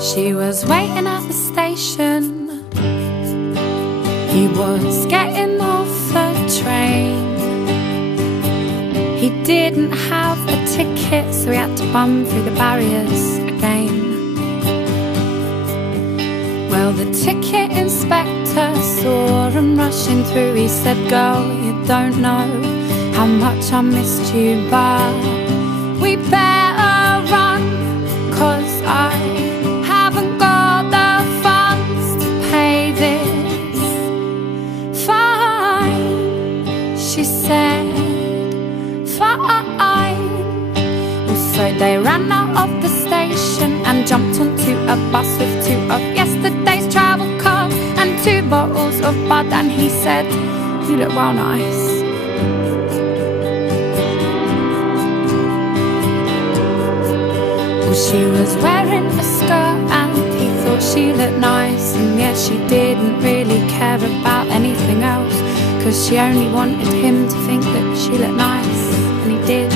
She was waiting at the station. He was getting off the train. He didn't have a ticket, so he had to bum through the barriers again. Well, the ticket inspector saw him rushing through. He said, "Girl, you don't know how much I missed you, but we better run, 'cause I haven't got the funds to pay this fine." She said, "Fine." Well, so they ran out of the station and jumped onto a bus with two of yesterday's travel cards and 2 bottles of bud. And he said, "You look well nice." Well, she was wearing a skirt and he thought she looked nice. And yeah, she didn't really care about anything else, 'cause she only wanted him to think that she looked nice, and he did.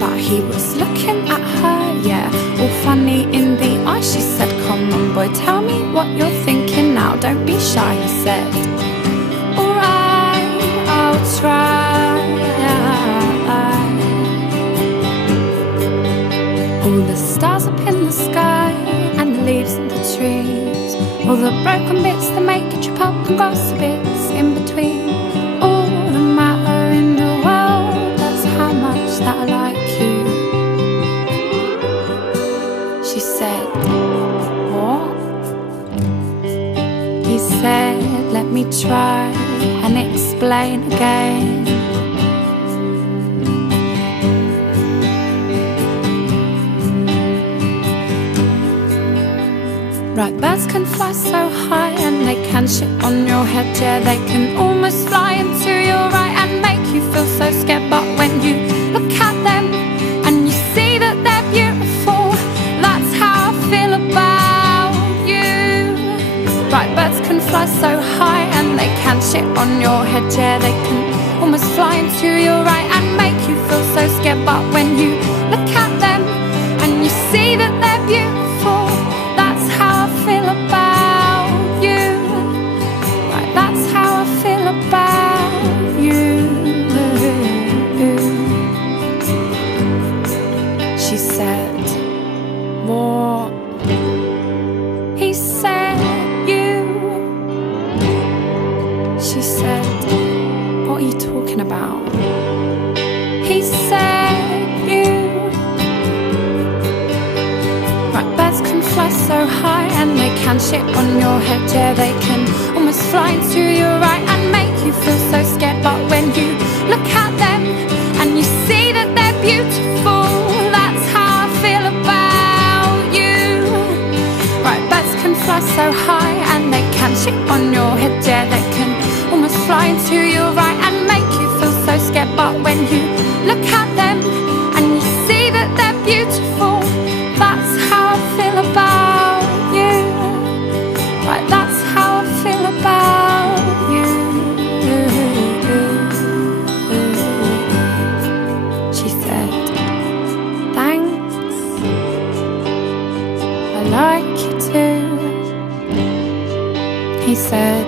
But he was looking at her, yeah, all funny in the eye. She said, "Come on boy, tell me what you're thinking now, don't be shy," he said. "Alright, I'll try." All the stars up in the sky and the leaves in the trees, all the broken bits that make you trip up and grassy bits in between. All the matter in the world, that's how much that I like you. She said, "What?" He said, "Let me try and explain again. Right, birds can fly so high and they can shit on your head. Yeah, they can almost fly into your right and make you feel so scared. But when you look at them and you see that they're beautiful, that's how I feel about you." Right, birds can fly so high and they can shit on your head. Yeah, they can almost fly into your right and make you feel so scared. But when you look at them and you see that they're beautiful, that's how I feel about you. Right, that's how I feel about you. She said, "What?" He said, "You." She said, "What are you talking about?" He said, "You." Right, birds can fly so high and they can shit on your head. Yeah, they can almost fly into your right and make you feel so scared. But when you look at them and you see that they're beautiful, that's how I feel about you. Right, birds can fly so high and they can shit on your head. Yeah, they can almost fly into your right and make you feel so scared. But when you look at them and you see that they're beautiful, that's how I feel about you. Right, that's how I feel about you. She said, "Thanks, I like you too." He said,